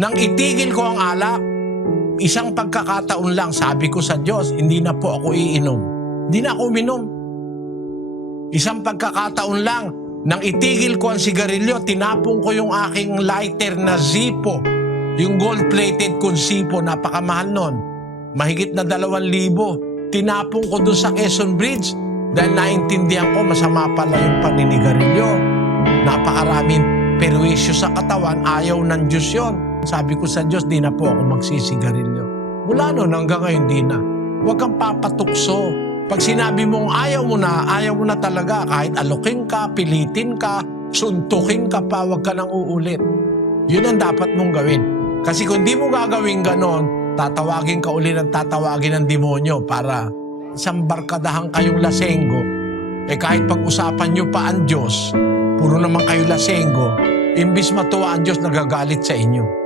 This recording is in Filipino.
nang itigil ko ang alak. Isang pagkakataon lang, sabi ko sa Diyos, hindi na po ako iinom. Hindi na ako uminom. Isang pagkakataon lang, nang itigil ko ang sigarilyo, tinapong ko yung aking lighter na Zippo. Yung gold-plated kong Zippo, napakamahal nun. Mahigit na 2,000. Tinapong ko doon sa Quezon Bridge dahil naintindihan ko masama pala yung paninigarilyo. Napakaraming perwisyo sa katawan, ayaw ng Diyos yun. Sabi ko sa Diyos, di na po ako magsisigarilyo. Mula noon hanggang ngayon, di na. Huwag kang papatukso. Pag sinabi mong ayaw mo na talaga. Kahit alukin ka, pilitin ka, suntukin ka pa, huwag ka nang uulit. Yun ang dapat mong gawin. Kasi kung di mo gagawin ganon, tatawagin ka uli ng tatawagin ng demonyo para isang barkadahan kayong lasenggo. Kahit pag-usapan nyo pa ang Diyos, puro naman kayo lasenggo, imbis matuwa ang Diyos, nagagalit sa inyo.